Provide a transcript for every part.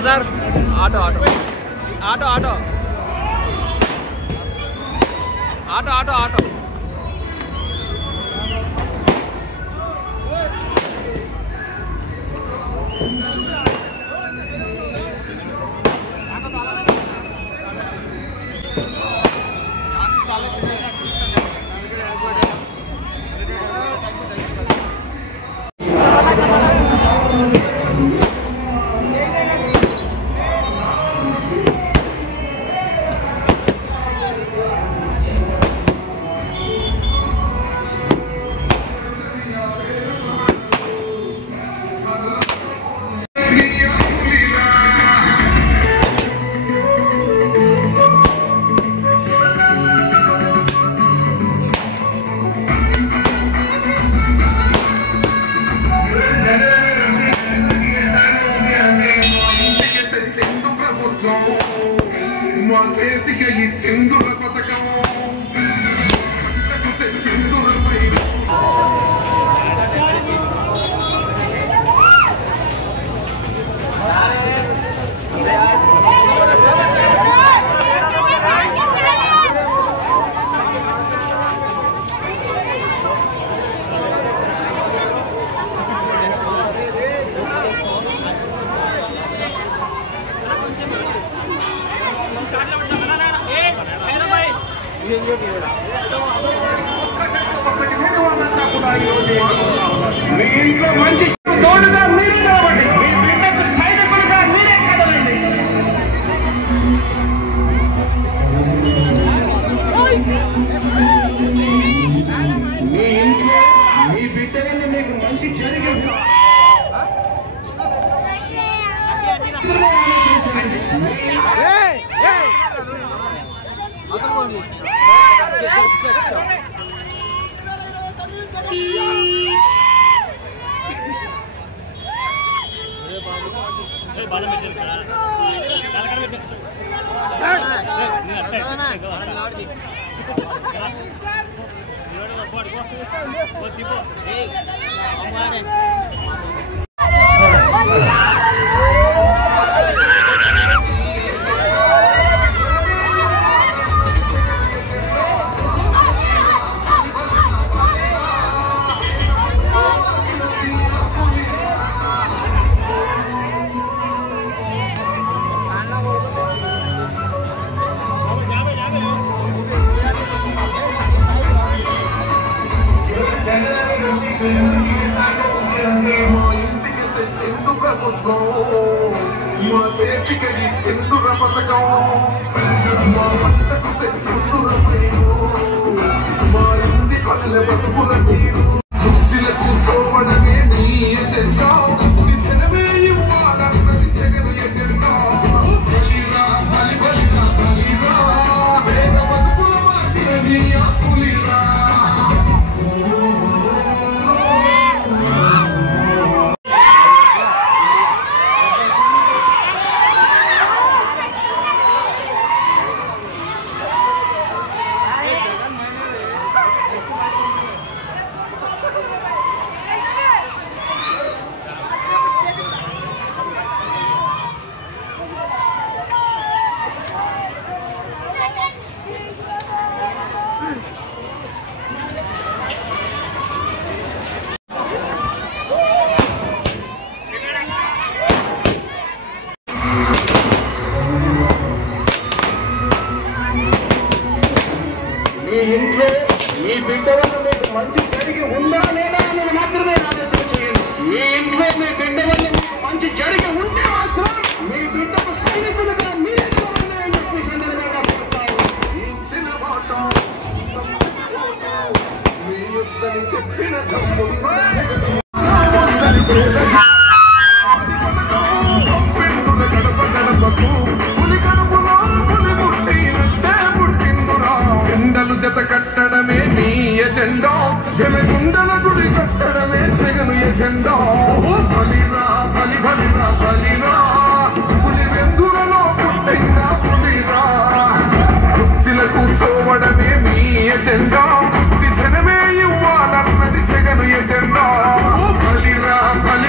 Sir auto auto auto auto auto auto auto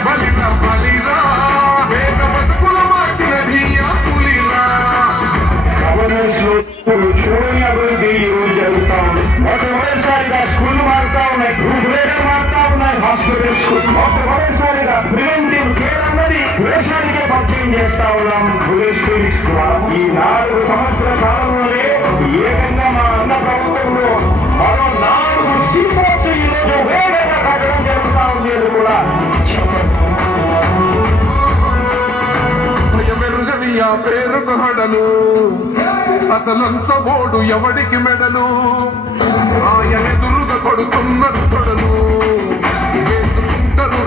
బలిరా బలిరా వేద బతుకుల మార్చిన ఉన్నాయి, రూపురేఖలు మారుతా ఉన్నాయి. హాస్పిటల్స్ మొట్టమొదటిసారిగా ప్రివెంటివ్ కేర్ అన్నది దేశానికే పరిచయం చేస్తా ఉన్నాం పోలీస్ క్లినిక్స్ ద్వారా. ఈ 4 సంవత్సరాల కాలంలోనే ఏకంగా మా అన్న ప్రభుత్వంలో మరో 4 సీపోర్టు ఈరోజు వేగంగా కట్టడం జరుగుతా ఉంది. అది కూడా పేరుకు హడలు అసలంచబోడు ఎవడికి మెడలు ఆయన ఎదురుగా కొడుతున్న కొడలు వేసుకుంటారు.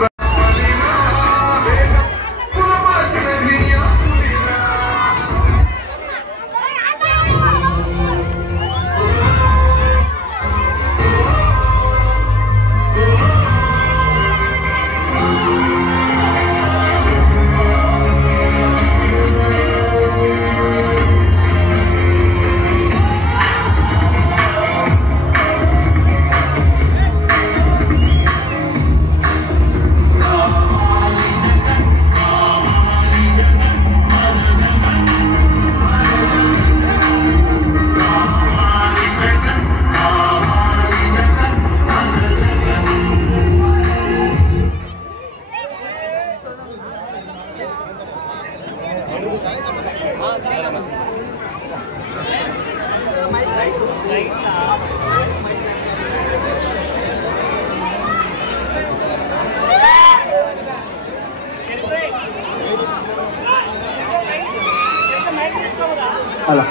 హలో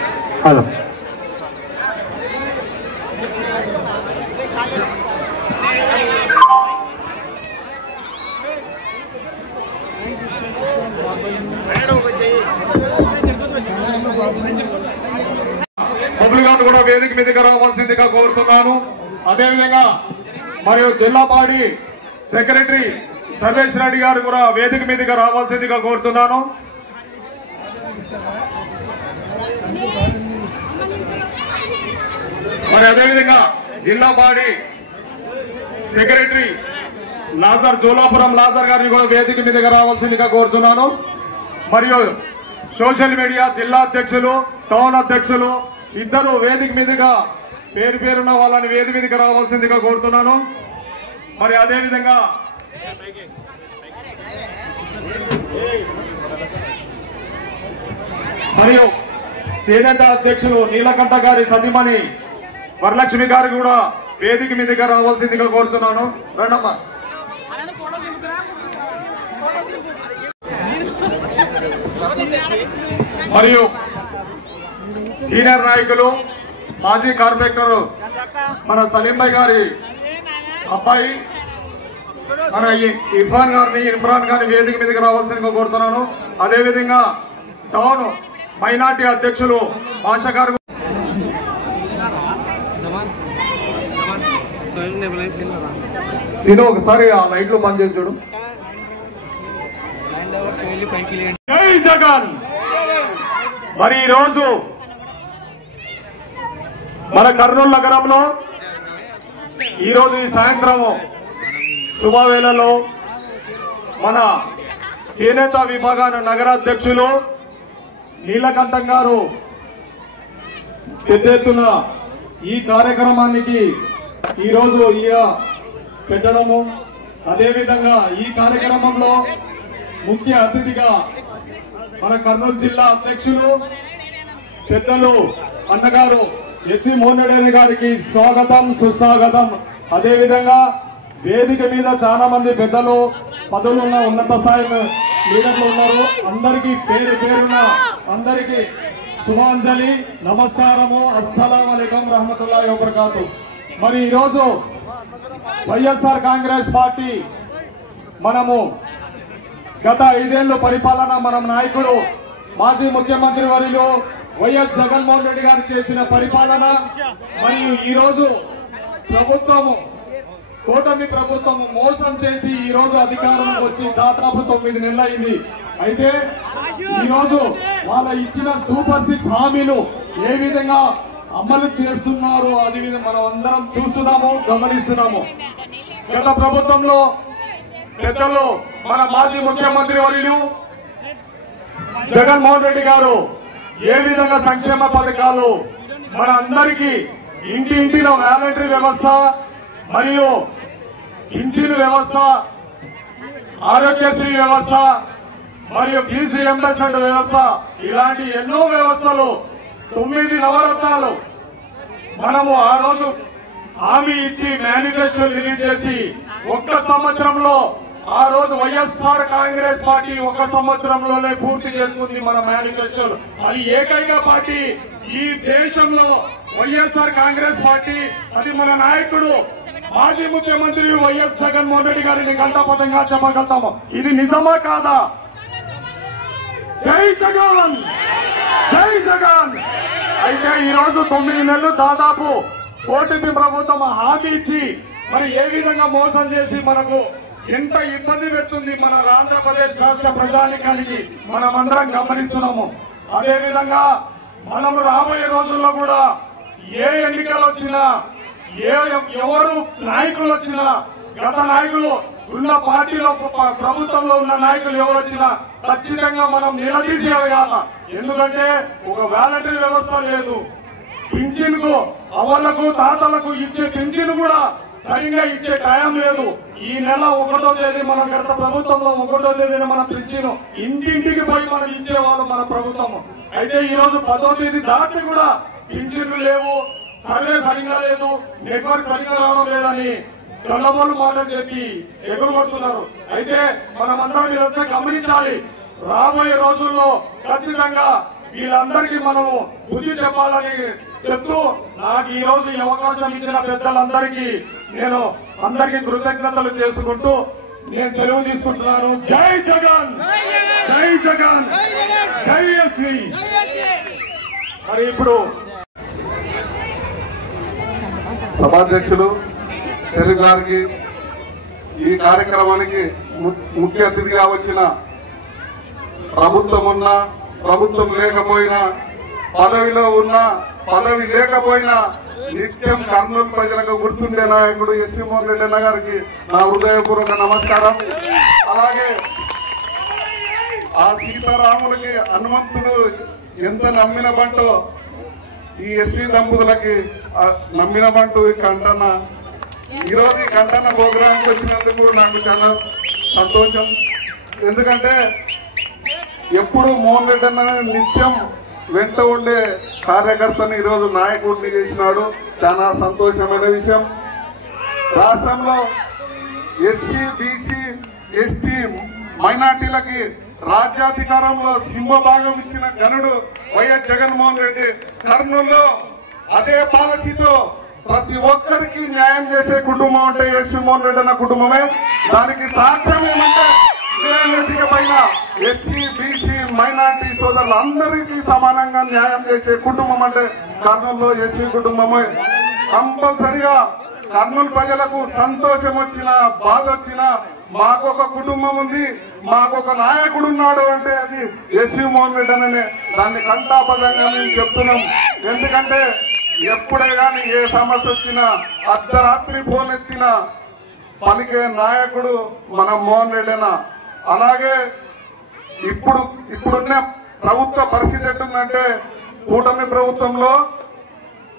హలో పబ్లిక్ కూడా వేదిక మీదకి రావాల్సిందిగా కోరుతున్నాను. అదేవిధంగా మరియు జిల్లా పార్టీ సెక్రటరీ సర్వేష్ రెడ్డి గారు కూడా వేదిక మీదకి రావాల్సిందిగా కోరుతున్నాను. మరి అదేవిధంగా జిల్లా పార్టీ సెక్రటరీ లాజర్ జోలాపురం లాజర్ గారిని కూడా వేదిక మీదకి రావాల్సిందిగా కోరుతున్నాను. మరియు సోషల్ మీడియా జిల్లా అధ్యక్షులు, టౌన్ అధ్యక్షులు ఇద్దరు వేదిక మీదుగా పేరు పేరున్న వాళ్ళని వేదిక మీదకి రావాల్సిందిగా కోరుతున్నాను. మరి అదేవిధంగా మరియు చేనేత అధ్యక్షులు నీలకంఠ గారి సతీమణి వరలక్ష్మి గారు కూడా వేదిక మీదగా రావాల్సిందిగా కోరుతున్నాను. రండమ్మా. మరియు సీనియర్ నాయకులు మాజీ కార్పొరేటర్ మన సలీం భాయ్ గారి అబ్బాయి మన ఇర్ఫాన్ గారిని వేదిక మీదకి రావాల్సిందిగా కోరుతున్నాను. అదేవిధంగా టౌన్ మైనార్టీ అధ్యక్షులు భాష గారు సీను ఒకసారి ఆ లైట్లు బంద్ చేసి చూడు. జై జగన్. మరి ఈరోజు మన కర్నూలు నగరంలో ఈరోజు ఈ సాయంత్రం శుభవేళలో మన చేనేత విభాగాల నగరాధ్యక్షులు నీలకంఠం గారు పెద్ద ఎత్తున ఈ కార్యక్రమానికి ఈరోజు పెట్టడము, అదేవిధంగా ఈ కార్యక్రమంలో ముఖ్య అతిథిగా మన కర్నూలు జిల్లా అధ్యక్షులు పెద్దలు అన్నగారు ఎస్వి మోహన్ రెడ్డి గారికి స్వాగతం సుస్వాగతం. అదేవిధంగా వేదిక మీద చాలా మంది పెద్దలు పదవులు ఉన్న ఉన్నత స్థాయి లీడర్లు ఉన్నారు. అందరికీ పేరు పేరున అందరికీ శుభాంజలి, నమస్కారము, అస్సలాము అలైకుం రహమతుల్లాహి వబరకాతు. మరి ఈరోజు వైఎస్ఆర్ కాంగ్రెస్ పార్టీ మనము గత 5 ఏళ్ల పరిపాలన మన నాయకుడు మాజీ ముఖ్యమంత్రి వర్యులు వైఎస్ జగన్మోహన్ రెడ్డి గారు చేసిన పరిపాలన మరియు ఈరోజు ప్రభుత్వము కూటమి ప్రభుత్వం మోసం చేసి ఈ రోజు అధికారంలోకి వచ్చి దాదాపు 9 నెలలు అయింది. అయితే ఈరోజు వాళ్ళ ఇచ్చిన సూపర్ 6 హామీలు ఏ విధంగా అమలు చేస్తున్నారు అది మనం అందరం చూస్తున్నాము, గమనిస్తున్నాము. గత ప్రభుత్వంలో పెద్దలు మన మాజీ ముఖ్యమంత్రి వర్యులు జగన్మోహన్ రెడ్డి గారు ఏ విధంగా సంక్షేమ పథకాలు మన అందరికీ ఇంటింటిలో వాలంటరీ వ్యవస్థ, మరియు పింఛను వ్యవస్థ, ఆరోగ్యశ్రీ వ్యవస్థ మరియు ఫీజు రియంబర్స్మెంట్ వ్యవస్థ, ఇలాంటి ఎన్నో వ్యవస్థలు 9 నవరత్నాలు మనము ఆ రోజు హామీ ఇచ్చి మేనిఫెస్టో రిలీజ్ చేసి ఒక్క సంవత్సరంలో ఆ రోజు వైఎస్ఆర్ కాంగ్రెస్ పార్టీ 1 సంవత్సరంలోనే పూర్తి చేసుకుంది మన మేనిఫెస్టోలు. అది ఏకైక పార్టీ ఈ దేశంలో వైఎస్ఆర్ కాంగ్రెస్ పార్టీ. అది మన నాయకుడు మాజీ ముఖ్యమంత్రి వైఎస్ జగన్మోహన్ రెడ్డి గారిని గంటాపథంగా చెప్పగలుగుతాము. ఇది నిజమా కాదా? జై జగన్, జై జగన్. అయితే ఈ రోజు 9 నెలలు దాదాపు కూటమి ప్రభుత్వం హామీ ఇచ్చి మరి ఏ విధంగా మోసం చేసి మనకు ఎంత ఇబ్బంది పెడుతుంది మన ఆంధ్రప్రదేశ్ రాష్ట్ర ప్రజానికానికి మనమందరం గమనిస్తున్నాము. అదేవిధంగా మనం రాబోయే రోజుల్లో కూడా ఏ ఎన్నికలు వచ్చినా, ఎవరు నాయకులు వచ్చినా, గత నాయకులు ఉన్న పార్టీలో ప్రభుత్వంలో ఉన్న నాయకులు ఎవరు వచ్చినా ఖచ్చితంగా మనం నిలదీసి అడగాల. ఎందుకంటే ఒక వాలంటరీ వ్యవస్థ లేదు. పింఛన్కు అవ్వలకు తాతలకు ఇచ్చే పింఛన్ కూడా సరిగ్గా ఇచ్చే టైం లేదు. ఈ నెల 1వ తేదీ మన గత ప్రభుత్వంలో 1వ తేదీన మన పింఛను ఇంటింటికి పోయి మనం ఇచ్చేవాళ్ళు మన ప్రభుత్వం. అయితే ఈ రోజు 10వ తేదీ దాటి కూడా పింఛన్లు లేవు, సర్వే సరిగ్గా లేదు, నెట్వర్క్ సరిగ్గా రావడం లేదని కళ్ళబోలు మాటలు చెప్పి ఎగురుపడుతున్నారు. అయితే మనమందరం ఇదంతా గమనించాలి. రాబోయే రోజుల్లో ఖచ్చితంగా వీళ్ళందరికీ మనము బుద్ధి చెప్పాలని చెప్తూ నాకు ఈ రోజు ఈ అవకాశం ఇచ్చిన పెద్దలందరికీ నేను అందరికీ కృతజ్ఞతలు చేసుకుంటూ నేను సెలవు తీసుకుంటున్నాను. జై జగన్, జై జగన్, జై ఎస్వి. మరి ఇప్పుడు సభాధ్యక్షులు తెలుగు గారికి, ఈ కార్యక్రమానికి ముఖ్య అతిథిగా వచ్చిన ప్రభుత్వం ఉన్నా ప్రభుత్వం లేకపోయినా, పదవిలో ఉన్నా పదవి లేకపోయినా నిత్యం కర్నూలు ప్రజలకు గుర్తుండే నాయకుడు ఎస్వి మోహన్ రెడ్డి అన్న గారికి నా హృదయపూర్వక నమస్కారం. అలాగే ఆ సీతారాములకి హనుమంతుడు ఎంత నమ్మిన బంటో ఈ ఎస్వి దంపతులకి నమ్మిన బంటు ఈ కంటన్న. ఈరోజు ఈ కంటన్న ప్రోగ్రాంకి వచ్చినందుకు నాకు చాలా సంతోషం. ఎందుకంటే ఎప్పుడు మోహన్ రెడ్డి అన్న నిత్యం వెంట ఉండే కార్యకర్తను ఈరోజు నాయకుడిని చేసినాడు. చాలా సంతోషమైన విషయం. రాష్ట్రంలో ఎస్సీ, బీసీ, ఎస్టీ మైనార్టీలకి రాజ్యాధికారంలో సింహభాగం ఇచ్చిన ఘనుడు వైఎస్ జగన్మోహన్ రెడ్డి. కర్నూలులో అదే పాలసీతో ప్రతి ఒక్కరికి న్యాయం చేసే కుటుంబం అంటే ఎస్వి మోహన్ రెడ్డి అన్న కుటుంబమే. దానికి సాక్ష్యం ఏమంటే పైన ఎస్సీ, బీసీ, మైనార్టీ సోదరులు అందరికీ సమానంగా న్యాయం చేసే కుటుంబం అంటే కర్నూలులో ఎస్వి కుటుంబమే. కంపల్సరిగా కర్నూలు ప్రజలకు సంతోషం వచ్చినా బాధ వచ్చినా మాకొక కుటుంబం ఉంది, మాకొక నాయకుడు ఉన్నాడు అంటే అది ఎస్వి మోహన్ రెడ్డి అనే. దాన్ని కంటాపదంగా మేము చెప్తున్నాం. ఎందుకంటే ఎప్పుడే కానీ ఏ సమస్య వచ్చినా అర్ధరాత్రి ఫోన్ ఎత్తినా పలికే నాయకుడు మన మోహన్ రెడ్డి అన్న. అలాగే ఇప్పుడున్న ప్రభుత్వ పరిస్థితి ఎట్టుందంటే కూటమి ప్రభుత్వంలో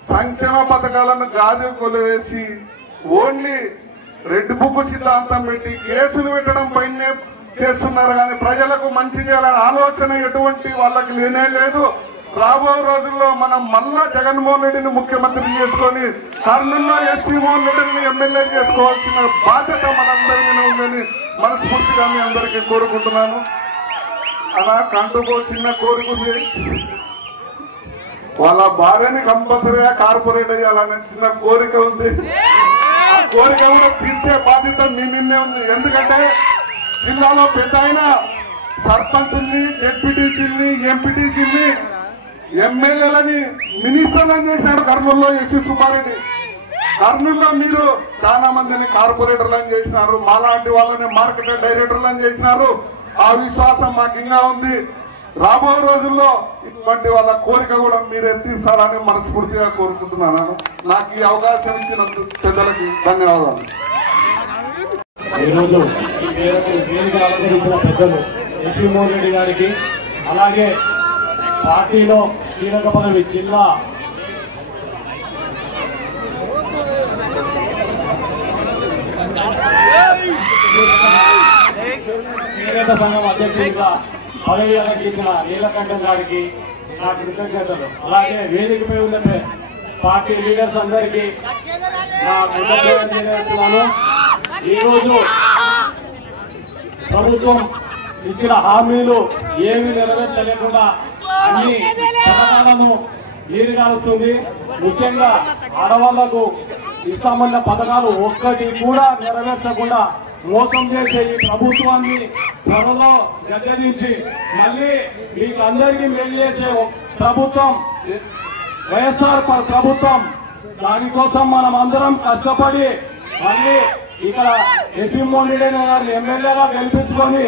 సంక్షేమ పథకాలను గాజు కొలివేసి ఓన్లీ రెడ్ బుక్ సిద్ధాంతం పెట్టి కేసులు పెట్టడం పైనే చేస్తున్నారు. కానీ ప్రజలకు మంచి చేయాలనే ఆలోచన ఎటువంటి వాళ్ళకి లేనే లేదు. రాబో రోజుల్లో మనం మళ్ళా జగన్మోహన్ రెడ్డిని ముఖ్యమంత్రి చేసుకొని కర్నూలులో ఎస్వి మోహన్ రెడ్డిని ఎమ్మెల్యే చేసుకోవాల్సిన బాధ్యత మనందరి మీద ఉందని మనస్ఫూర్తిగా మీ అందరికీ కోరుకుంటున్నాను. అలా కంటుకో చిన్న కోరిక ఉంది, వాళ్ళ భార్యని కంపల్సరీగా కార్పొరేట్ అయ్యాలనే చిన్న కోరిక ఉంది. ఆ కోరిక కూడా తీర్చే బాధ్యత మీ నిన్నే ఉంది. ఎందుకంటే జిల్లాలో పెద్ద అయిన సర్పంచుల్ని, జెడ్పీటీసీల్ని, ఎంపీటీసీల్ని, ఎమ్మెల్యేలని మినిస్టర్లను చేశాడు కర్నూలులో ఎస్వి సుబ్బారెడ్డి. కర్నూలులో మీరు చాలా మందిని కార్పొరేటర్లను చేసినారు, మాలాంటి వాళ్ళని మార్కెట్ డైరెక్టర్లను చేసినారు. ఆ విశ్వాసం మాకు ఇంకా ఉంది. రాబో రోజుల్లో ఇటువంటి వాళ్ళ కోరిక కూడా మీరు తీర్చాలని మనస్ఫూర్తిగా కోరుకుంటున్నాను. నాకు ఈ అవకాశం ఇచ్చినందుకు పెద్దలకి ధన్యవాదాలు. ఈరోజు అలంకరించిన పెద్దలు ఎస్వి మోహన్ రెడ్డి గారికి, అలాగే పార్టీలో కీలక పదవి జిల్లా చేనేత సంఘం అధ్యక్షుడిగా పదవి అలంకరించిన నీలకంఠం గారికి నా కృతజ్ఞతలు. అలాగే వేదికపై ఉన్న పార్టీ లీడర్స్ అందరికీ నా కృతజ్ఞతలు తెలియజేస్తున్నాను. ఈరోజు ప్రభుత్వం ఇచ్చిన హామీలు ఏమీ నెరవేర్చలేకుండా అన్ని పథకాలను నీరుగారుస్తుంది. ముఖ్యంగా ఆడవాళ్లకు ఇస్తామన్న పథకాలు ఒక్కటి కూడా నెరవేర్చకుండా మోసం చేసే ఈ ప్రభుత్వాన్ని త్వరలో గద్దెదించి మళ్ళీ మీకు అందరికీ మేలు చేసే ప్రభుత్వం వైఎస్ఆర్ ప్రభుత్వం. దానికోసం మనం అందరం కష్టపడి మళ్ళీ ఇక్కడ ఎస్సీ మోహన్ గారిని ఎమ్మెల్యేగా గెలిపించుకొని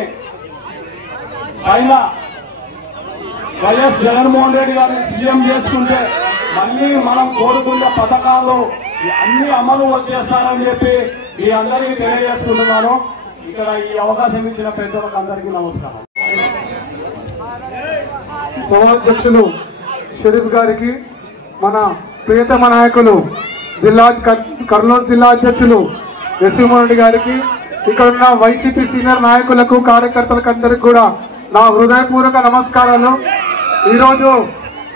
పైన వైఎస్ జగన్మోహన్ రెడ్డి గారిని సీఎం చేసుకుంటే మళ్ళీ మనం కోరుకునే పథకాలు అన్ని అమలు వచ్చేస్తారని చెప్పి మీ అందరికీ తెలియజేసుకుంటున్నాను. ఇక్కడ ఈ అవకాశం ఇచ్చిన పెద్దలకు అందరికీ నమస్కారం. సభాధ్యక్షులు షరీఫ్ గారికి, మన ప్రియతమ నాయకులు కర్నూలు జిల్లా అధ్యక్షులు ఎస్సీ మోహన్ గారికి, ఇక్కడ ఉన్న వైసీపీ సీనియర్ నాయకులకు, కార్యకర్తలకు అందరికి కూడా నా హృదయపూర్వక నమస్కారాలు. ఈరోజు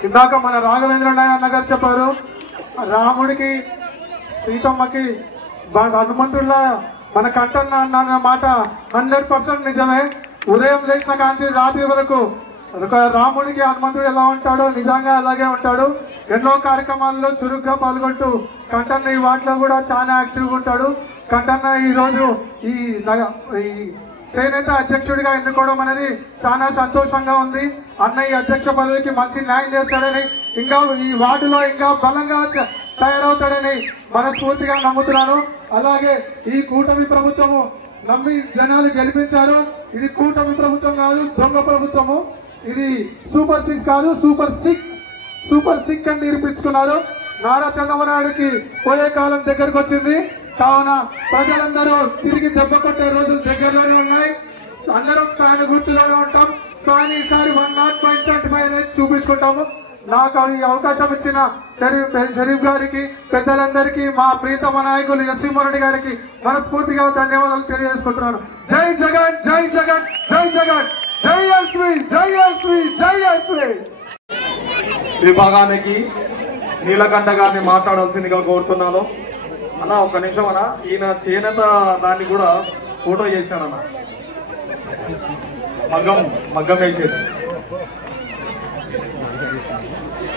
ఇందాక మన రాఘవేంద్ర నాయన గారు చెప్పారు, రాముడికి సీతమ్మకి హనుమంతుల్లా మన కంటన్న అన్న మాట 100% నిజమే. ఉదయం లేచిన కాంచి రాత్రి వరకు రాముడికి హనుమంతుడు ఎలా ఉంటాడో నిజంగా అలాగే ఉంటాడు. ఎన్నో కార్యక్రమాల్లో చురుగ్గా పాల్గొంటూ కంటన్న ఈ వాటిలో కూడా చాలా యాక్టివ్గా ఉంటాడు. కంటన్న ఈరోజు ఈ చేనేత అధ్యక్షుడిగా ఎన్నుకోవడం అనేది చాలా సంతోషంగా ఉంది. అన్న ఈ అధ్యక్ష పదవికి మంచి న్యాయం చేస్తాడని, ఇంకా ఈ వార్డులో ఇంకా బలంగా తయారవుతాడని మనస్ఫూర్తిగా నమ్ముతున్నాను. అలాగే ఈ కూటమి ప్రభుత్వము నమ్మి జనాలు గెలిపించారు. ఇది కూటమి ప్రభుత్వం కాదు, దొంగ ప్రభుత్వము. ఇది సూపర్ 6 కాదు, సూపర్ సిక్ అని నిరూపించుకున్నారు. నారా చంద్రబాబు నాయుడుకి పోయే కాలం దగ్గరకు వచ్చింది. కావున ప్రజలందరూ తిరిగి దెబ్బ కొట్టే రోజులు దగ్గరలోనే ఉన్నాయి. అందరం ఫ్యాన్ గుర్తులోనే ఉంటాం. కానీ ఈసారి 105.5 అనేది చూపించుకుంటాము. నాకు ఈ అవకాశం ఇచ్చిన షరీఫ్ గారికి, పెద్దలందరికీ, మా ప్రియతమ నాయకులు ఎస్సీ మోహన్ గారికి మనస్ఫూర్తిగా ధన్యవాదాలు తెలియజేసుకుంటున్నాను. జై జగన్, జై జగన్, జై జగన్, జై ఎస్వి, జై ఎస్వి, జై ఎస్వి. విభాగానికి నీలకంఠ గారిని మాట్లాడాల్సిందిగా కోరుతున్నాను. అన్న ఒక్క నిమిషం అన్న, ఈయన చేనేత దాన్ని కూడా ఫోటో చేశానన్న, మగ్గం వేసేది.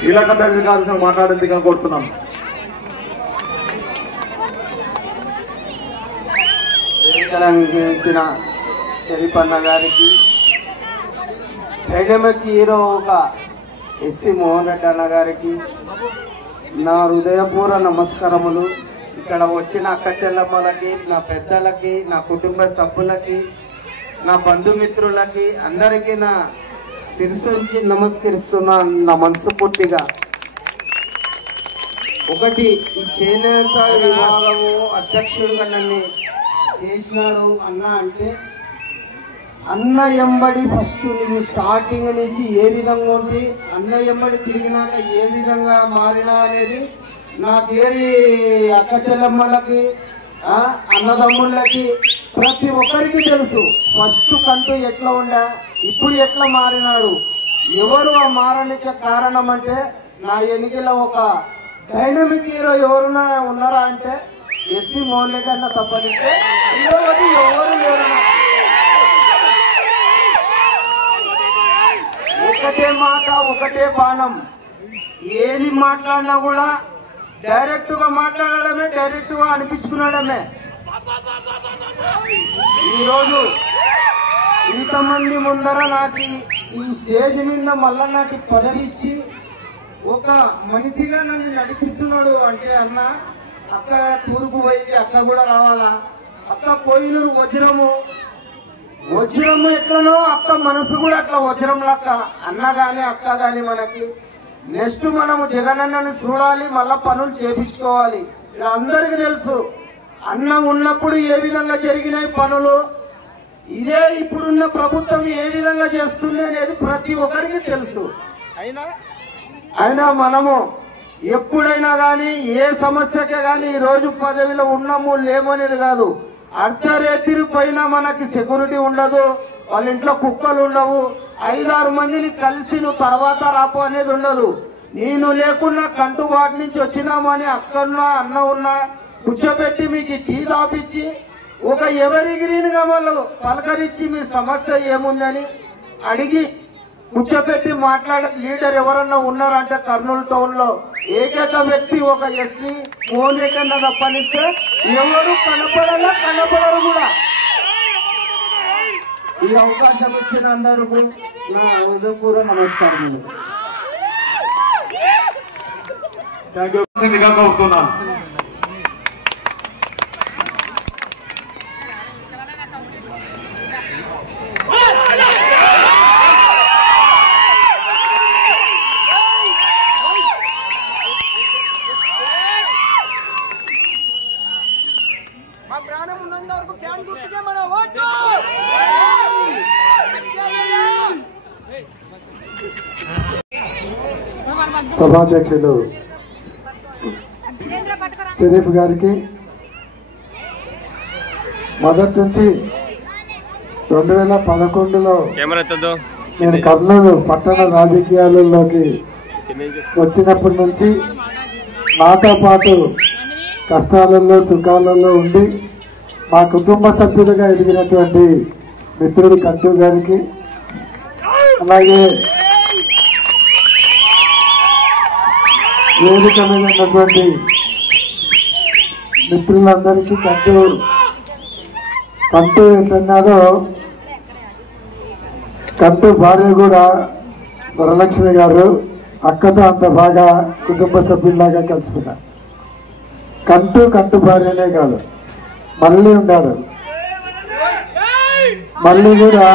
నీలకంఠ గారిని మాట్లాడేందుగా కోరుతున్నాను. తెలంగాణ షరీఫ్ అన్న గారికి, డైనమిక్ హీరో ఒక ఎస్సీ మోహన్ రెడ్డి అన్న గారికి నా హృదయపూర్వ నమస్కారములు. ఇక్కడ వచ్చిన అక్క చెల్లమ్మలకి, నా పెద్దలకి, నా కుటుంబ సభ్యులకి, నా బంధుమిత్రులకి అందరికీ నా శిరసుంచి నమస్కరిస్తున్నా నా మనస్ఫూర్తిగా. ఒకటి, ఈ చేనేత విభాగము అధ్యక్షుడిగా నన్ను చేసినాడు అన్న అంటే, అన్న ఎంబడి ఫస్ట్ నేను స్టార్టింగ్ నుంచి ఏ విధంగా ఉంది, అన్న ఎంబడి తిరిగినాక ఏ విధంగా మారినా అనేది నా తేరి అక్క చెల్లమ్మలకి, అన్నదమ్ముళ్ళకి, ప్రతి ఒక్కరికి తెలుసు. ఫస్ట్ కంటూ ఎట్లా ఉండా, ఇప్పుడు ఎట్లా మారినాడు. ఎవరు ఆ మారడానికి కారణం అంటే, నా ఎన్నికల ఒక డైనమిక్ హీరో ఎవరున్నా ఉన్నారా అంటే ఎస్సీ మోహన్ రెడ్డి అన్న తప్పనిస్తే ఎవరు లేరు. ఒకటే మాట, ఒకటే బాణం. ఏది మాట్లాడినా కూడా డైరెక్ట్ గా మాట్లాడడమే, డైరెక్ట్ గా అనిపించుకునడమే. ఈరోజు ఇంతమంది ముందర నాకు ఈ స్టేజ్ మీద మళ్ళా నాకు పదవి ఇచ్చి ఒక మనిషిగా నన్ను నడిపిస్తున్నాడు అంటే, అన్న అక్క తూర్పు పోయింది, అక్క కూడా రావాలా. అక్క కోయిలూరు వజ్రము ఎట్లనో అక్క మనసు కూడా అట్లా వజ్రం లెక్క. అన్న గాని అక్క గాని మనకి నెక్స్ట్ మనము జగనన్నని చూడాలి, మళ్ళా పనులు చేపించుకోవాలి. ఇలా అందరికీ తెలుసు. అన్న ఉన్నప్పుడు ఏ విధంగా జరిగినాయి పనులు, ఇదే ఇప్పుడున్న ప్రభుత్వం ఏ విధంగా చేస్తుంది అనేది ప్రతి ఒక్కరికి తెలుసు. అయినా మనము ఎప్పుడైనా కానీ ఏ సమస్యకే కానీ ఈ రోజు పదవిలో ఉన్నాము లేము అనేది కాదు. అర్ధరేత్రి పైన మనకి సెక్యూరిటీ ఉండదు, వాళ్ళ ఇంట్లో కుక్కలు ఉండవు, 5-6 మందిని కలిసి నువ్వు తర్వాత రాపు అనేది ఉండదు. నేను లేకుండా కంటుబాటు నుంచి వచ్చినామని అక్కడున్నా అన్న ఉన్నా కూర్చోబెట్టి మీకు టీ తాపించి ఒక ఎవరి గ్రీన్ గా వాళ్ళు పలకరించి మీ సమస్య ఏముందని అడిగి కూర్చోబెట్టి మాట్లాడే లీడర్ ఎవరన్నా ఉన్నారంటే కర్నూలు టౌన్ లో ఏకైక వ్యక్తి ఒక ఎస్సీ మోహన్ రెడ్డి అన్న తప్పనిస్తే ఎవరు కనపడరు కూడా. ఈ అవకాశం ఇచ్చిన అందరికీ నా హృదయపూర్వక నమస్కారం. కోరుతున్నాను. సభాధ్యక్షులు షరీఫ్ గారికి మొదటి నుంచి 2011లో నేను కర్నూలు పట్టణ రాజకీయాలలోకి వచ్చినప్పటి నుంచి నాతో పాటు కష్టాలలో సుఖాలలో ఉండి మా కుటుంబ సభ్యులుగా ఎదిగినటువంటి మిత్రుడు కంటూ గారికి, అలాగే వేదిక మీద ఉన్నటువంటి మిత్రులందరికీ కంటూ ఎట్లన్నారో కంటూ భార్య కూడా వరలక్ష్మి గారు అక్కతో అంత బాగా కుటుంబ సభ్యుల్లాగా కలిసిపోయినారు. కంటూ భార్యనే కాదు, మళ్ళీ ఉన్నాడు. మళ్ళీ కూడా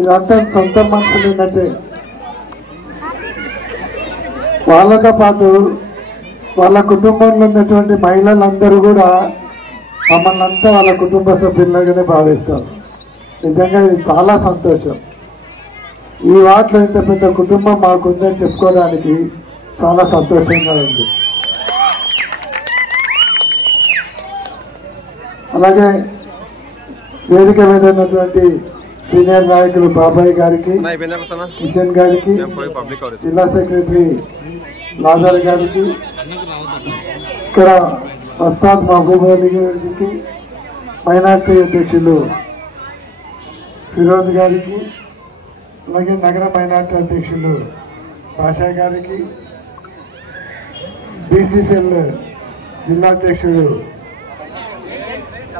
ఇదంతా సొంత మనుషులు ఉన్నట్టే. వాళ్ళతో పాటు వాళ్ళ కుటుంబంలో ఉన్నటువంటి మహిళలందరూ కూడా మమ్మల్ని అంతా వాళ్ళ కుటుంబ సభ్యులుగానే భావిస్తారు. నిజంగా ఇది చాలా సంతోషం. ఈ వాటిలో ఇంత పెద్ద కుటుంబం మాకుందని చెప్పుకోవడానికి చాలా సంతోషంగా ఉంది. అలాగే వేదిక మీద ఉన్నటువంటి సీనియర్ నాయకులు బాబాయ్ గారికి, కిషన్ గారికి, జిల్లా సెక్రటరీ లాజర్ గారికి, ఇక్కడ ఉస్తాద్ మహబూబ్ అలీ గారికి, మైనార్టీ అధ్యక్షులు ఫిరోజ్ గారికి, అలాగే నగర మైనార్టీ అధ్యక్షులు భాషా గారికి, బీసీసీఎల్ జిల్లా అధ్యక్షుడు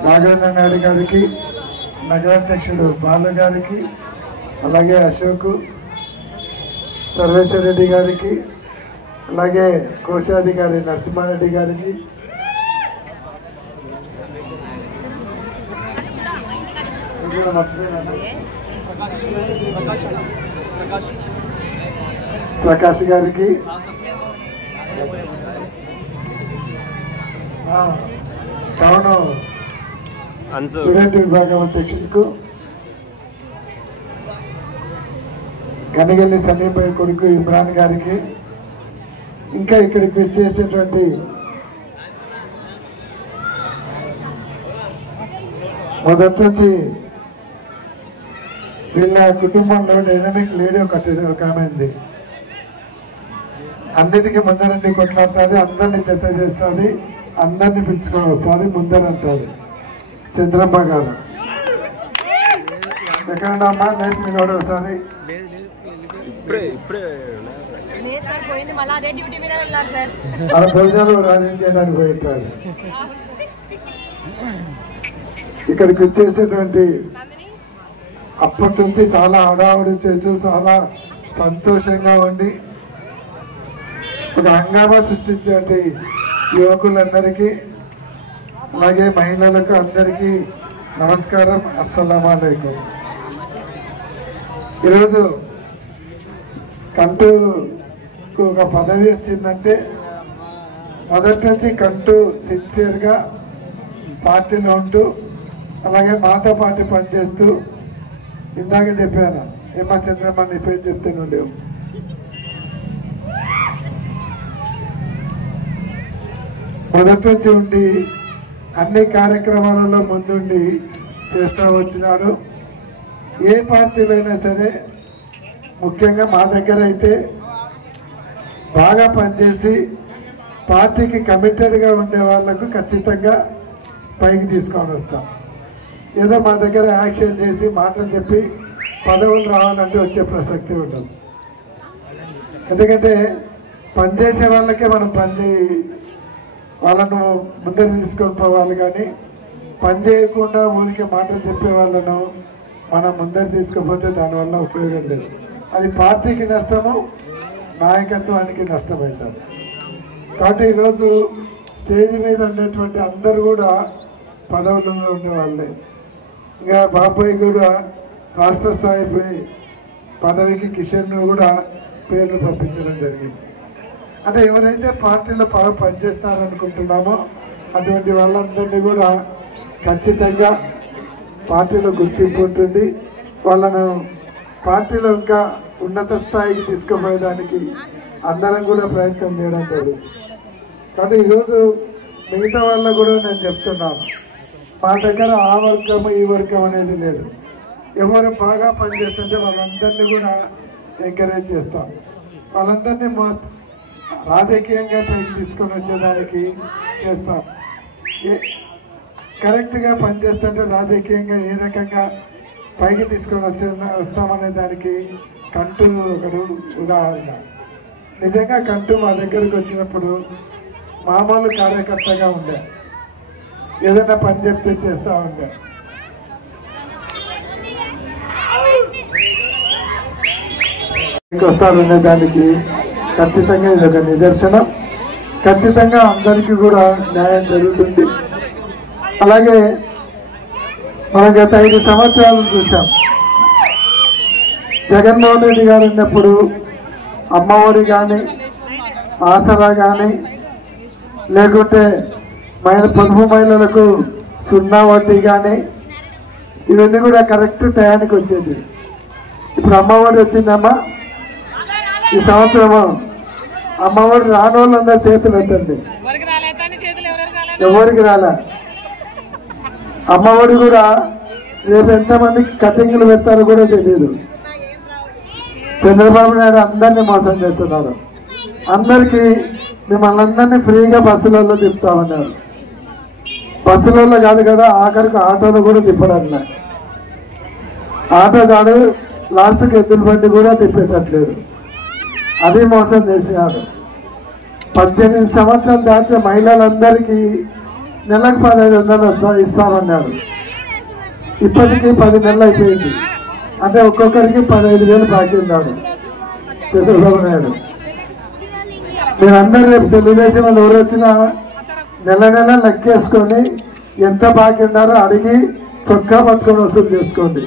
నాగేంద్ర నాయుడు గారికి, నగరాధ్యక్షుడు బాలు గారికి, అలాగే అశోక్ సర్వేశ్వర రెడ్డి గారికి, అలాగే కోశాధికారి నరసింహారెడ్డి గారికి, ప్రకాష్ గారికి, టౌన్ స్టూడెంట్ విభాగం అధ్యక్షులకు కనిగల్లి సమీప కొడుకు ఇమ్రాన్ గారికి, ఇంకా ఇక్కడికి వచ్చేసేటువంటి మొదటి నుంచి వీళ్ళ కుటుంబంలో డైనమిక్ లేడీ ఒక ఆమె ఉంది. అన్నిటికీ ముందరండి కొట్లాడుతుంది, అందరినీ జత చేస్తుంది, అందరినీ పిలుచుకొని వస్తుంది, ముందరంటుంది. చంద్రమ్మ గారు ఎక్కడమ్మా నేర్చు మీద ఒకసారి అలా భోజనాలు రాజీవ్ చేయడానికి పోయింటారు. ఇక్కడికి వచ్చేసేటువంటి అప్పటి నుంచి చాలా హడావుడి చేసి చాలా సంతోషంగా ఉండి ఒక హంగామా సృష్టించే యువకులందరికీ, అలాగే మహిళలకు అందరికీ నమస్కారం, అస్సలాము అలైకుం. ఈరోజు కంటూకు ఒక పదవి వచ్చిందంటే మొదటి నుంచి కంటూ సిన్సియర్గా పార్టీలో ఉంటూ, అలాగే మాతో పాటు పనిచేస్తూ, ఇందాక చెప్పాను ఏమా చంద్రమ్మ నీ పేరు చెప్తే నువ్వు మొదటి నుంచి ఉండి అన్ని కార్యక్రమాలలో ముందుండి చేస్తూ వచ్చినాడు. ఏ పార్టీలో అయినా సరే ముఖ్యంగా మా దగ్గర అయితే బాగా పనిచేసి పార్టీకి కమిటెడ్గా ఉండే వాళ్ళకు ఖచ్చితంగా పైకి తీసుకొని వస్తాం. ఏదో మా దగ్గర యాక్షన్ చేసి మాటలు చెప్పి పదవులు రావాలంటే వచ్చే ప్రసక్తి ఉండదు. ఎందుకంటే పనిచేసే వాళ్ళకే మనం వాళ్ళను ముందర తీసుకొని పోవాలి, కానీ పని చేయకుండా ఊరికే మాటలు చెప్పే వాళ్ళను మనం ముందర తీసుకుపోతే దానివల్ల ఉపయోగం లేదు. అది పార్టీకి నష్టము, నాయకత్వానికి నష్టమవుతారు. కాబట్టి ఈరోజు స్టేజ్ మీద ఉండేటువంటి అందరూ కూడా పదవులలో ఉండేవాళ్ళే. ఇంకా బాబాయ్ కూడా రాష్ట్ర స్థాయి పదవికి కిషన్ కూడా పేర్లు పంపించడం జరిగింది. అంటే ఎవరైతే పార్టీలో బాగా పనిచేస్తారనుకుంటున్నామో అటువంటి వాళ్ళందరినీ కూడా ఖచ్చితంగా పార్టీలో గుర్తింపు ఉంటుంది. వాళ్ళను పార్టీలో ఇంకా ఉన్నత స్థాయికి తీసుకుపోయేదానికి అందరం కూడా ప్రయత్నం చేయడం జరుగుతుంది. కానీ ఈరోజు మిగతా వాళ్ళకు కూడా నేను చెప్తున్నాను, మా దగ్గర ఆ వర్గం ఈ వర్గం అనేది లేదు. ఎవరు బాగా పనిచేస్తుంటే వాళ్ళందరినీ కూడా ఎంకరేజ్ చేస్తాం. వాళ్ళందరినీ రాజకీయంగా పైకి తీసుకొని వచ్చేదానికి చేస్తాం. కరెక్ట్గా పనిచేస్తుంటే రాజకీయంగా ఏ రకంగా పైకి తీసుకొని వస్తామనే దానికి కంటూ ఒకడు ఉదాహరణ. నిజంగా కంటూ మా దగ్గరికి వచ్చినప్పుడు మామూలు కార్యకర్తగా ఉండే, ఏదైనా పని చెప్తే చేస్తూ ఉండే. వస్తారనే దానికి ఖచ్చితంగా ఇది ఒక నిదర్శనం. ఖచ్చితంగా అందరికీ కూడా న్యాయం జరుగుతుంది. అలాగే మనం గత 5 సంవత్సరాలు చూసాం. జగన్మోహన్ రెడ్డి గారు ఉన్నప్పుడు అమ్మఒడి కానీ, ఆసరా కానీ, లేకుంటే పొదుపు మహిళలకు 0 వడ్డీ కానీ, ఇవన్నీ కూడా కరెక్ట్ టయానికి వచ్చేది. ఇప్పుడు అమ్మఒడి వచ్చిందమ్మా, ఈ సంవత్సరము అమ్మఒడి రాని వాళ్ళందరూ చేతులు ఎత్తండి. ఎవరికి రాలే. అమ్మఒడి కూడా రేపు ఎంతమందికి కటింగ్లు పెడతారో కూడా తెలియదు. చంద్రబాబు నాయుడు అందరినీ మోసం చేస్తున్నారు. అందరికీ మిమ్మల్ని అందరినీ ఫ్రీగా బస్సులలో తిప్పుతామన్నారు. బస్సులలో కాదు కదా, ఆఖరికి ఆటోలు కూడా తిప్పడన్నా. ఆటో కాదు, లాస్ట్కి ఎద్దుల బండి కూడా తిప్పేటట్లేదు. అది మోసం చేసినాడు. 18 సంవత్సరాలు దాటిన మహిళలందరికీ నెలకు 1500 ఇస్తామన్నాడు. ఇప్పటికీ 10 నెలలు అయిపోయింది. అంటే ఒక్కొక్కరికి 15,000 బాకీ ఉన్నాడు చంద్రబాబు నాయుడు. మీరందరూ రేపు తెలుగుదేశం వాళ్ళు ఎవరు వచ్చినా నెల నెల లెక్కేసుకొని ఎంత బాకీ ఉన్నారో అడిగి చొక్కా పట్టుకొని వసూలు చేసుకోండి.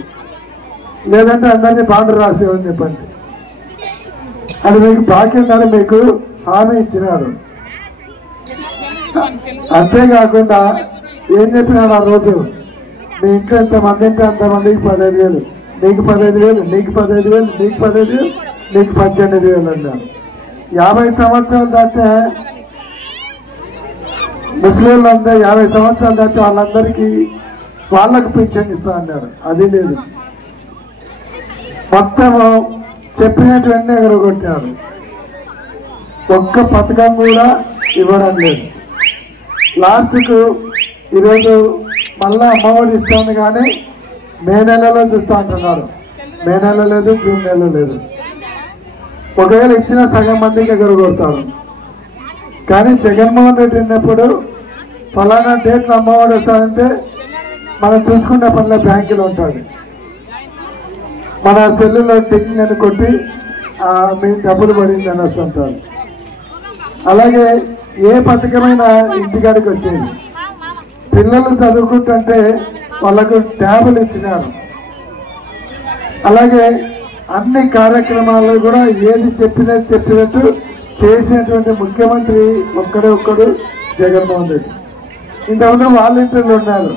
లేదంటే అందరినీ బాండ్ రాసేవని చెప్పండి. అది మీకు బాకీ ఉన్నారని మీకు హామీ ఇచ్చినారు. అంతేకాకుండా ఏం చెప్పినాడు ఆ రోజు, మీ ఇంట్లో ఎంతమంది ఉంటే అంతమందికి 15,000, నీకు 15,000, నీకు 15,000, నీకు 15,000, నీకు 18,000 అన్నారు. 50 సంవత్సరాలు దాటే ముస్లింలందరూ 50 సంవత్సరాలు దాటే వాళ్ళందరికీ వాళ్ళకు పింఛన్ ఇస్తా అన్నారు. అది లేదు. మొత్తము చెప్పినటువంటి ఎగరగొట్టారు. ఒక్క పథకం కూడా ఇవ్వడం లేదు. లాస్ట్కు ఈరోజు మళ్ళా అమ్మఒడి ఇస్తాను కానీ మే నెలలో చూస్తూ అంటున్నారు. మే నెల లేదు, జూన్ నెల లేదు. ఒకవేళ ఇచ్చిన సగం మందికి ఎగరగొడతారు. కానీ జగన్మోహన్ రెడ్డి ఉన్నప్పుడు ఫలానా డేట్లు అమ్మఒడి వస్తాయంటే మనం చూసుకునే పనిలో బ్యాంకులో ఉంటుంది. మన సెల్లులో టింగ్ అని కొట్టి మీ డబ్బులు పడింది అని వస్తుంటారు. అలాగే ఏ పథకమైన ఇంటికాడికి వచ్చేది. పిల్లలు చదువుకుంటుంటే వాళ్ళకు ట్యాబులు ఇచ్చినారు. అలాగే అన్ని కార్యక్రమాల్లో కూడా ఏది చెప్పినట్టు చేసినటువంటి ముఖ్యమంత్రి ఒక్కడు జగన్మోహన్ రెడ్డి. ఇంతకుముందు వాలంటీర్లు ఉన్నారు.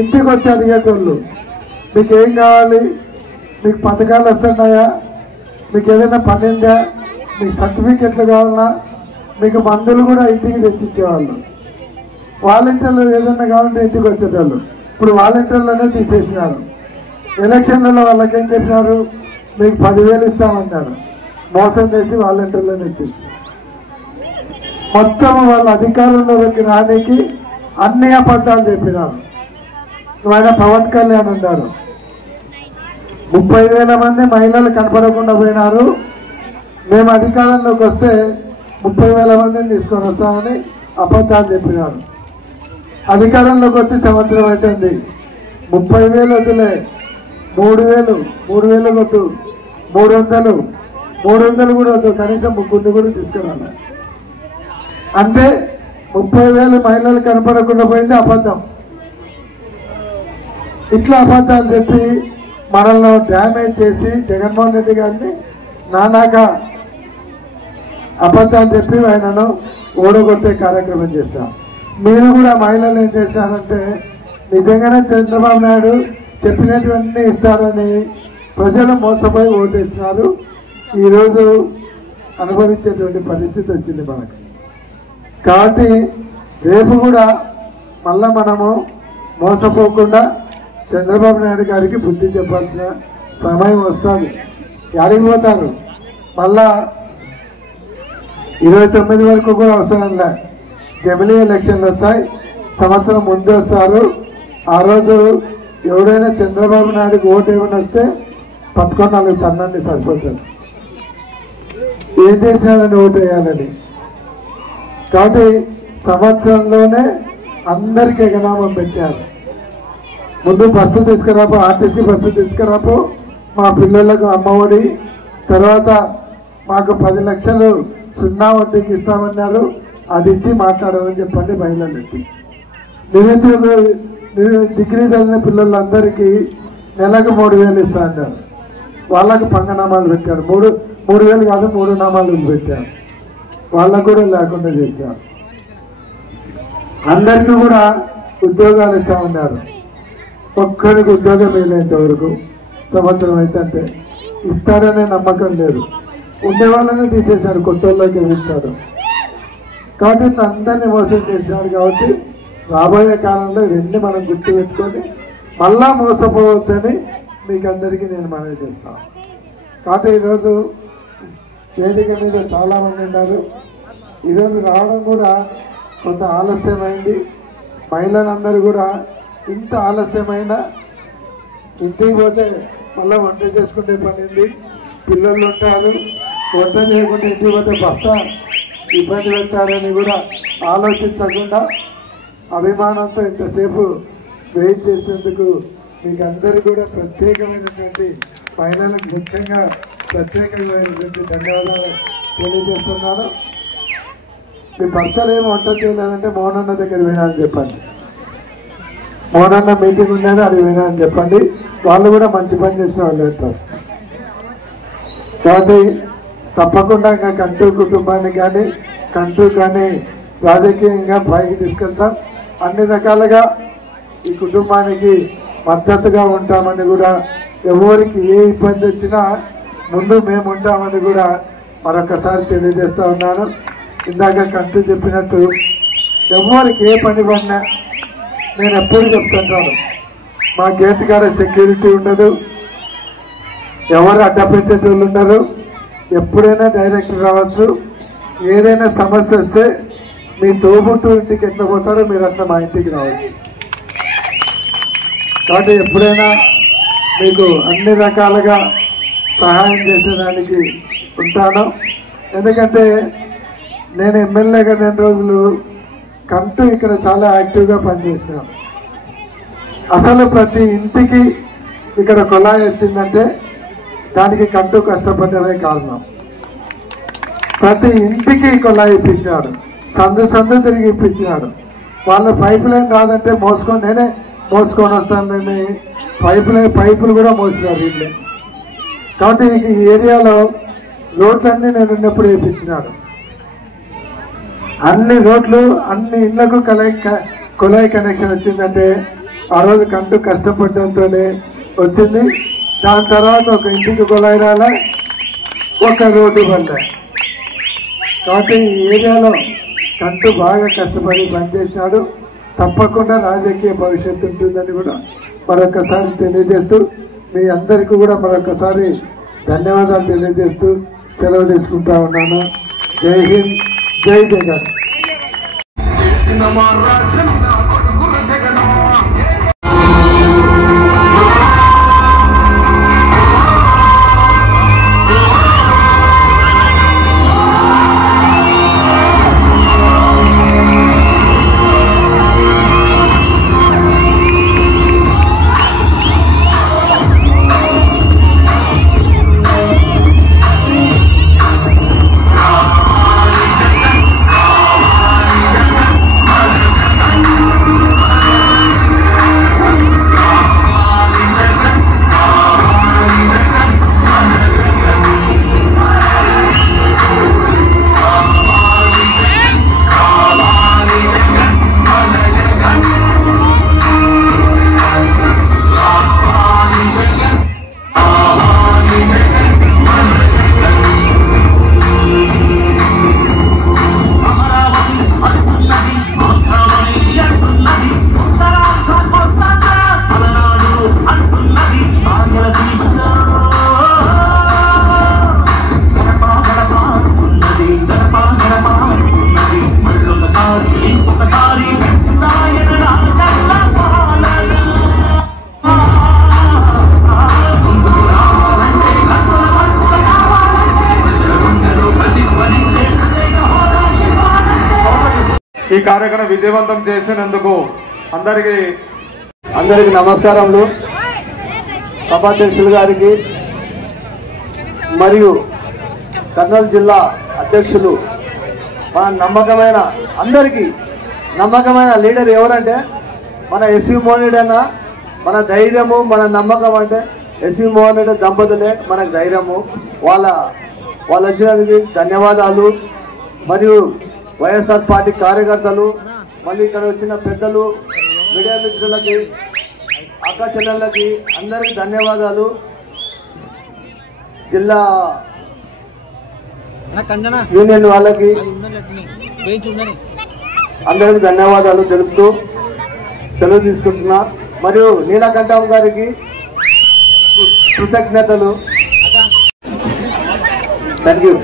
ఇంటికి వచ్చి అడిగేటోళ్ళు, మీకు ఏం కావాలి, మీకు పథకాలు వస్తున్నాయా, మీకు ఏదైనా పని ఉందా, మీకు సర్టిఫికెట్లు కావాలన్నా, మీకు మందులు కూడా ఇంటికి తెచ్చిచ్చేవాళ్ళు. వాలంటీర్లు ఏదైనా కావాలంటే ఇంటికి వచ్చేటోళ్ళు. ఇప్పుడు వాలంటీర్లనే తీసేసినారు. ఎలక్షన్లలో వాళ్ళకేం చెప్పినారు, మీకు 10,000 ఇస్తామన్నారు. మోసం చేసి వాలంటీర్లను ఇచ్చేసి మొత్తం వాళ్ళ అధికారంలోకి రానికి అన్ని అబద్ధాలు చెప్పినారు. ఆయన పవన్ కళ్యాణ్ అన్నారు 30,000 మంది మహిళలు కనపడకుండా పోయినారు, మేము అధికారంలోకి వస్తే 30,000 మందిని తీసుకొని వస్తామని అబద్ధాలు చెప్పినారు. అధికారంలోకి వచ్చి సంవత్సరం అవుతుంది. 30,000 వద్దులే, 3,000 కొట్టు, 300 కూడా వద్దు, కనీసం 3 కూడా తీసుకురాలి. అంటే 30,000 మహిళలు కనపడకుండా పోయింది అబద్ధం. ఇట్లా అబద్ధాలు చెప్పి మనల్ని డ్యామేజ్ చేసి జగన్మోహన్ రెడ్డి గారిని నానాగా అబద్ధాలు చెప్పి ఆయనను ఓడగొట్టే కార్యక్రమం చేశాం. మీరు కూడా మహిళలు ఏం చేశారంటే నిజంగానే చంద్రబాబు నాయుడు చెప్పినటువంటి ఇస్తారని ప్రజలు మోసపోయి ఓటేస్తున్నారు. ఈరోజు అనుభవించేటువంటి పరిస్థితి వచ్చింది మనకు. కాబట్టి రేపు కూడా మళ్ళా మనము మోసపోకుండా చంద్రబాబు నాయుడు గారికి బుద్ధి చెప్పాల్సిన సమయం వస్తుంది. యాడికి పోతారు, మళ్ళా 29 వరకు కూడా అవసరం లే. జమిలీ ఎలక్షన్లు వచ్చాయి, సంవత్సరం ముందు వస్తారు. ఆ రోజు ఎవడైనా చంద్రబాబు నాయుడుకి ఓటు ఏమైనా వస్తే పట్టుకొని 4 తన్నండి సరిపోతారు. ఏం చేసినాడని ఓటు వేయాలని. కాబట్టి సంవత్సరంలోనే అందరికీ ఎగనామం పెట్టారు. ముందు బస్సు తీసుకురాపో, ఆర్టీసీ బస్సు తీసుకురాపో, మా పిల్లలకు అమ్మఒడి, తర్వాత మాకు 10 లక్షలు 0 వడ్డీకి ఇస్తామన్నారు, అది ఇచ్చి మాట్లాడాలని చెప్పండి మహిళలకి. డిగ్రీ చదివిన పిల్లలందరికీ నెలకు 3,000 ఇస్తా అన్నారు. వాళ్ళకు పంగనామాలు పెట్టారు. 3,000 కాదు 3 నామాలు పెట్టారు. వాళ్ళకు కూడా లేకుండా చేశారు. అందరికీ కూడా ఉద్యోగాలు ఇస్తా ఉన్నారు. ఒక్కరికి ఉద్యోగం వేయలేంత వరకు సంవత్సరం అయితే ఇస్తారనే నమ్మకం లేదు. ఉండే వాళ్ళనే తీసేశాడు, కొత్త వాళ్ళకి ఇచ్చాడు. కాబట్టి అందరినీ మోసం చేశాడు. కాబట్టి రాబోయే కాలంలో ఇవన్నీ మనం గుర్తు పెట్టుకొని మళ్ళా మోసపోవద్దని మీకు అందరికీ నేను మనవి చేస్తాను. కాబట్టి ఈరోజు వేదిక మీద చాలామంది ఉన్నారు. ఈరోజు రావడం కూడా కొంత ఆలస్యమైంది. మహిళలందరూ కూడా ఇంత ఆలస్యమైన ఇంటికి పోతే మళ్ళీ వంట చేసుకుంటే పనింది, పిల్లలు ఉంటారు, వంట చేయకుండా ఇంటికి పోతే భర్త ఇబ్బంది పెట్టారని కూడా ఆలోచించకుండా అభిమానంతో ఇంతసేపు వెయిట్ చేసేందుకు మీకు అందరికీ కూడా ప్రత్యేకమైనటువంటి మహిళలకు ముఖ్యంగా ప్రత్యేకమైనటువంటి ధన్యవాదాలు తెలియజేస్తున్నాను. మీ భర్తలు ఏమి వంట చేయలేదంటే మోహనన్న దగ్గర వినాలని చెప్పండి. మోహనన్న మీటింగ్ ఉండేది, అది వినాలని చెప్పండి. వాళ్ళు కూడా మంచి పని చేసిన వాళ్ళు అంటారు. కాబట్టి తప్పకుండా ఇంకా కంటూ కుటుంబాన్ని కానీ రాజకీయంగా పైకి తీసుకెళ్తాం. అన్ని రకాలుగా ఈ కుటుంబానికి మద్దతుగా ఉంటామని కూడా, ఎవరికి ఏ ఇబ్బంది వచ్చినా ముందు మేము ఉంటామని కూడా మరొకసారి తెలియజేస్తూ ఉన్నాను. ఇందాక కంటూ చెప్పినట్టు ఎవరికి ఏ పని పడినా నేను ఎప్పుడు చెప్తుంటాను, మా గేట్ కాడ సెక్యూరిటీ ఉండదు, ఎవరు అడ్డపెట్టేటోళ్ళు ఉండరు, ఎప్పుడైనా డైరెక్ట్ రావచ్చు. ఏదైనా సమస్య వస్తే మీ తోబుట్టు ఇంటికి ఎట్లా పోతారో మీరు అట్లా మా ఇంటికి రావచ్చు. కాబట్టి ఎప్పుడైనా మీకు అన్ని రకాలుగా సహాయం చేసేదానికి ఉంటాను. ఎందుకంటే నేను ఎమ్మెల్యేగా 2 రోజులు కంటూ ఇక్కడ చాలా యాక్టివ్గా పనిచేసినాను. అసలు ప్రతి ఇంటికి ఇక్కడ కుళాయి వచ్చిందంటే దానికి కంటూ కష్టపడమే కారణం. ప్రతి ఇంటికి కుళాయి ఇప్పించాడు, సందు తిరిగి ఇప్పించినాడు. వాళ్ళు పైప్ లైన్ రాదంటే నేనే మోసుకొని వస్తానని పైపులు కూడా మోసినారు వీళ్ళే. కాబట్టి ఈ ఏరియాలో రోడ్లన్నీ నేను ఉన్నప్పుడు వేయించినాడు. అన్ని రోడ్లు అన్ని ఇళ్లకు కుళాయి కనెక్షన్ వచ్చిందంటే ఆ రోజు కంటూ కష్టపడడంతోనే వచ్చింది. దాని తర్వాత ఒక ఇంటికి కుళాయి రాలే, ఒక రోడ్డు పడ్డాయి. కాబట్టి ఈ ఏరియాలో కంటూ బాగా కష్టపడి పనిచేసినాడు. తప్పకుండా రాజకీయ భవిష్యత్తు ఉంటుందని కూడా మరొకసారి తెలియజేస్తూ మీ అందరికీ కూడా మరొకసారి ధన్యవాదాలు తెలియజేస్తూ సెలవు తీసుకుంటా ఉన్నాను. జై హింద్, జై జగన్. ఈ కార్యక్రమం విజయవంతం చేసినందుకు అందరికి నమస్కారములు. సభాధ్యక్షులు గారికి మరియు కర్నూలు జిల్లా అధ్యక్షులు, మన నమ్మకమైన అందరికీ నమ్మకమైన లీడర్ ఎవరంటే మన ఎస్వి మోహన్ రెడ్డి అన్న. మన ధైర్యము, మన నమ్మకం అంటే ఎస్వి మోహన్ రెడ్డి దంపతులే మనకు ధైర్యము. వాళ్ళు వచ్చినందుకు ధన్యవాదాలు. మరియు వైఎస్ఆర్ పార్టీ కార్యకర్తలు, మళ్ళీ ఇక్కడ వచ్చిన పెద్దలు, మీడియా మిత్రులకి, అక్క చెల్లెళ్ళకి అందరికీ ధన్యవాదాలు. జిల్లా యూనియన్ వాళ్ళకి అందరికీ ధన్యవాదాలు తెలుపుతూ సెలవు తీసుకుంటున్నా. మరియు నీలకంఠం గారికి కృతజ్ఞతలు. Thank you.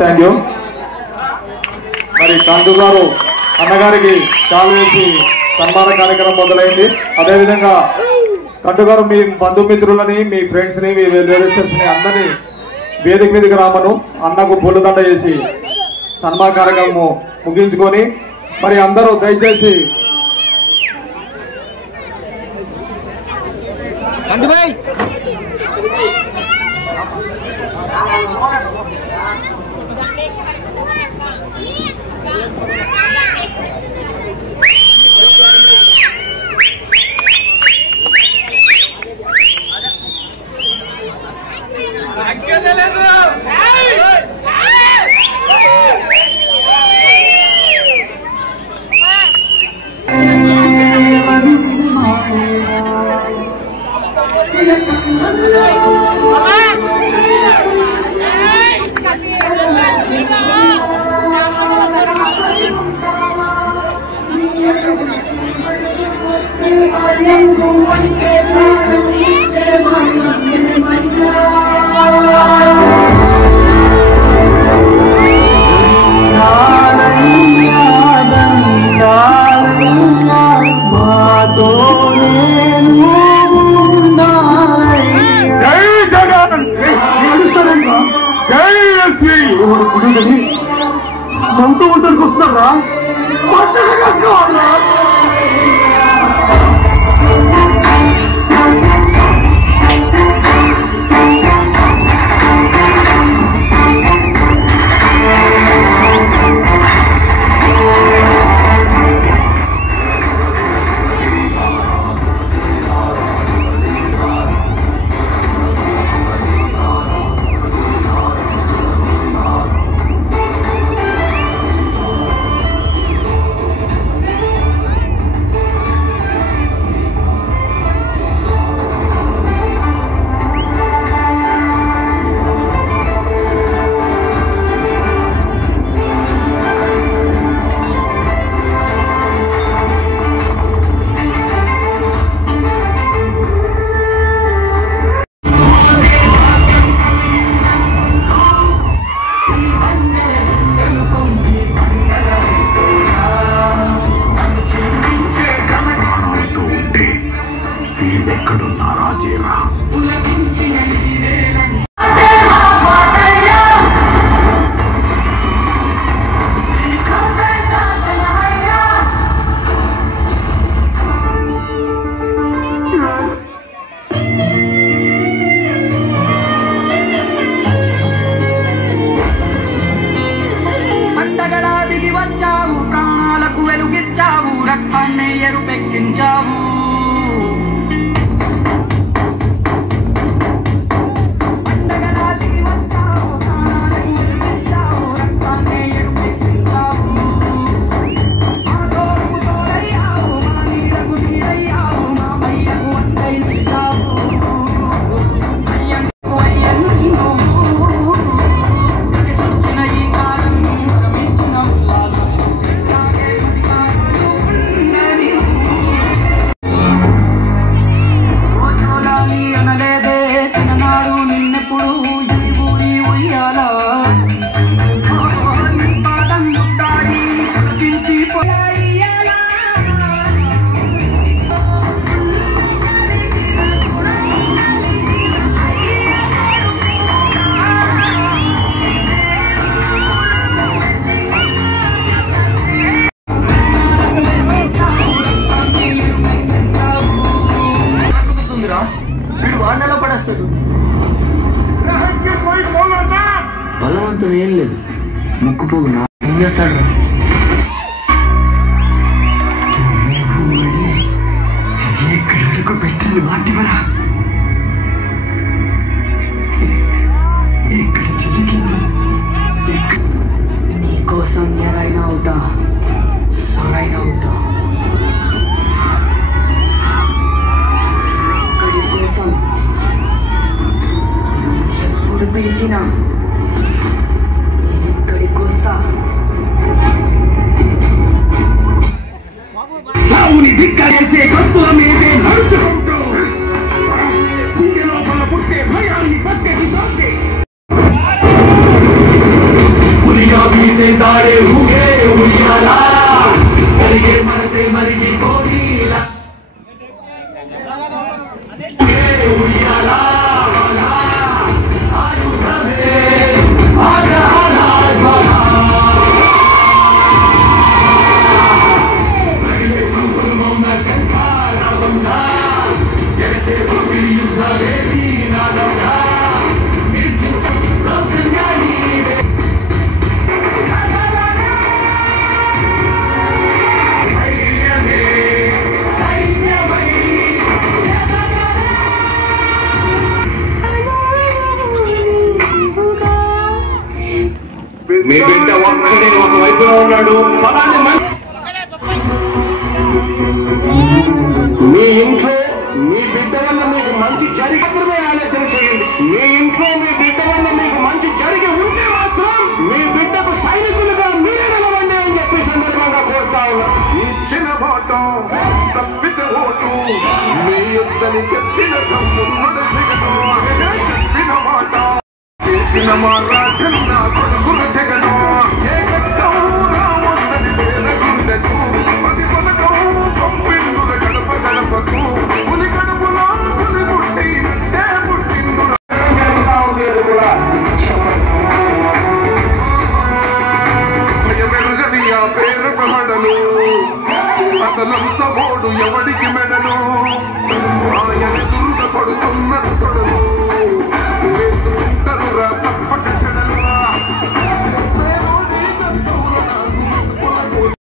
Thank you. మరి కందు గారు అన్నగారికి చాలు వేసి సన్మాన కార్యక్రమం మొదలైంది. అదేవిధంగా కందు గారు మీ బంధుమిత్రులని, మీ ఫ్రెండ్స్ని, మీ రిలేషన్స్ని అందరినీ వేదిక మీదకి రామను అన్నకు పూలదండ చేసి సన్మాన కార్యక్రమం ముగించుకొని మరి అందరూ దయచేసి మనతో ఉంటానికి వస్తున్నారా? ఎరుపెక్కించావు బలవంతం ఏం లేదు ముక్కుపోగు నా ఏం చేస్తాడు ఎక్కడికి పెట్టింది మాటివరా ఇక్కడ చిలికింది నీకోసం ఎరైనా అవుతా సరైనా అవుతా ఇక్కడి కోసం ఎప్పుడు పిలిచినా నేను ఇక్కడికి వస్తా చావుని ధిక్కరేసే గంతుల మీదే నడుచుకుంటూ గుండె లోపల పుట్టే భయాన్ని పట్టేసి తోసే ఉలిగా వీసే దాడే ఊగే ఉయ్యాలా కలిగే మనసే మరిగి కోరిలా ఉయ్యాలా ఆయుధమే ఆగ్రహణ జ్వాల మీ బిడ్డ ఒక్కడే ఒక వైపులో ఉన్నాడు మీ ఇంట్లో మీ బిడ్డ వల్ల మీకు మంచి జరిగినప్పుడే ఆలోచన చేయండి. మీ ఇంట్లో మీ బిడ్డ వల్ల మీకు మంచి జరిగి ఉంటే మాత్రం మీ బిడ్డకు సైనికులుగా మీరే నిలవండి అని చెప్పి సందర్భంగా కోరుతా ఉన్నా. ఇచ్చిన మాట తప్పిత ఓటు మీ యొద్దని చెప్పిన తమ్ముడు చెప్పిన మాట చేసిన మా రాజన్న కొడుకుల జగను ఏ కష్టం రావద్దని చేరగుండెను ప్రతి పథకం పంపిండుల గడప గడపకు పులి గడపలో పులి పుట్టి నే పుట్టిండు వెలుగని ఆ పేరుకు హడలు అసలంసబోడు ఎవడికి మెడలు ఆయన దుర్గ కొడుతున్న కొడలు